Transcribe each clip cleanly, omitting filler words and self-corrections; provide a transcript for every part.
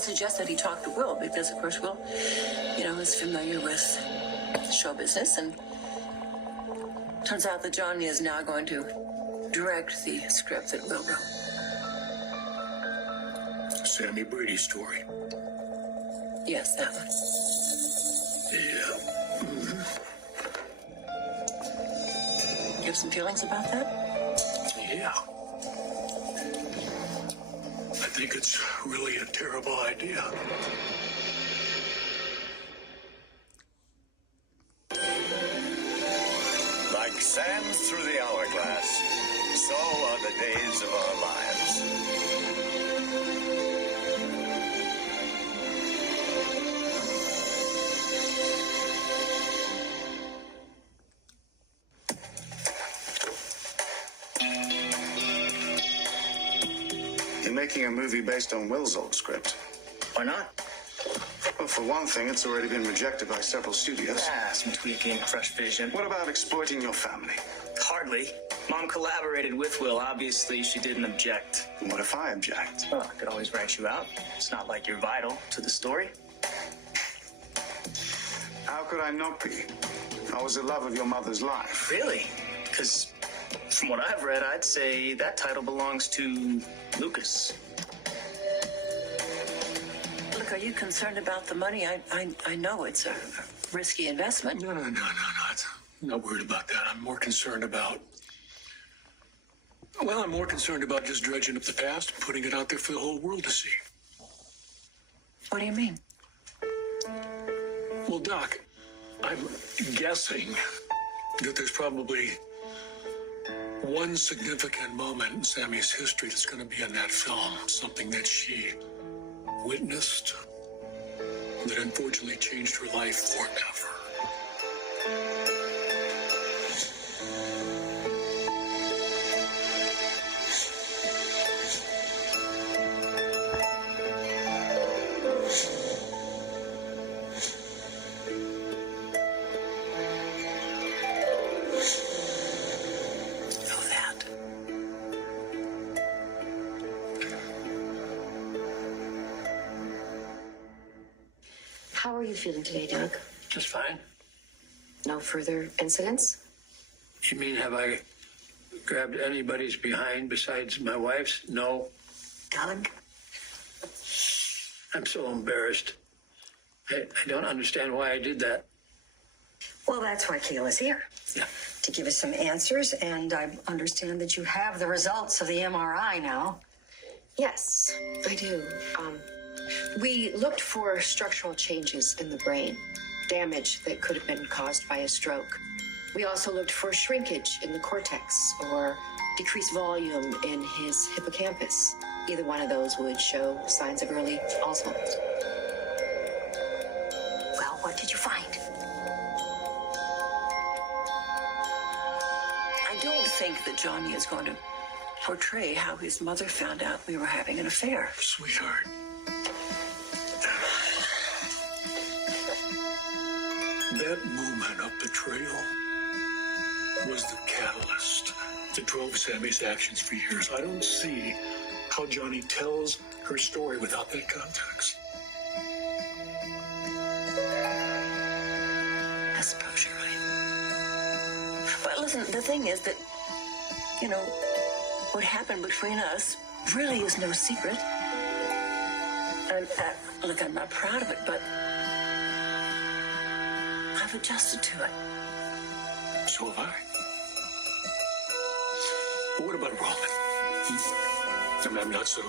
suggest that he talk to Will because, of course, Will, is familiar with show business, and turns out that Johnny is now going to direct the script that Will wrote. Sammy Brady's story. Yes, that one. Yeah. You have some feelings about that? Yeah. I think it's really a terrible idea. Like sands through the hourglass, so are the days of our lives. You're making a movie based on Will's old script. Why not? Well, for one thing, it's already been rejected by several studios. Some tweaking, fresh vision. What about exploiting your family? Hardly. Mom collaborated with Will. Obviously, she didn't object. What if I object? Well, I could always write you out. It's not like you're vital to the story. How could I not be? I was the love of your mother's life. Really? Because from what I've read, I'd say that title belongs to Lucas. Look, are you concerned about the money? I know it's a risky investment. No. I'm not worried about that. I'm more concerned about just dredging up the past and putting it out there for the whole world to see. What do you mean? Well, Doc, I'm guessing that there's probably one significant moment in Sammy's history that's going to be in that film. Something that she witnessed that unfortunately changed her life forever. How are you feeling today, Doug? Just fine. No further incidents? You mean, have I grabbed anybody's behind besides my wife's? No. Doug? I'm so embarrassed. I don't understand why I did that. Well, that's why Kayla's here. Yeah. To give us some answers, and I understand that you have the results of the MRI now. Yes, I do. We looked for structural changes in the brain, damage that could have been caused by a stroke. We also looked for shrinkage in the cortex or decreased volume in his hippocampus. Either one of those would show signs of early Alzheimer's. Well, what did you find? I don't think that Johnny is going to portray how his mother found out we were having an affair. Sweetheart. That moment up the trail was the catalyst that drove Sammy's actions for years. I don't see how Johnny tells her story without that context. I suppose you're right. But listen, the thing is that, what happened between us really is no secret. And look, I'm not proud of it, but I've adjusted to it. So have I. But what about Roman? I'm not so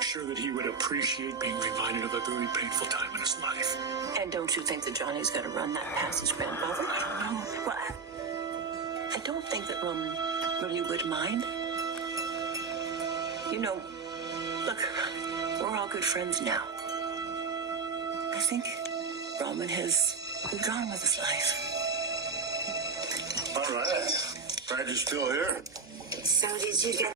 sure that he would appreciate being reminded of a very painful time in his life. And don't you think that Johnny's going to run that past his grandfather? I don't know. Well, I don't think that Roman really would mind. Look, we're all good friends now. I think Roman has moved on with his life. All right. Glad you're still here. So did you get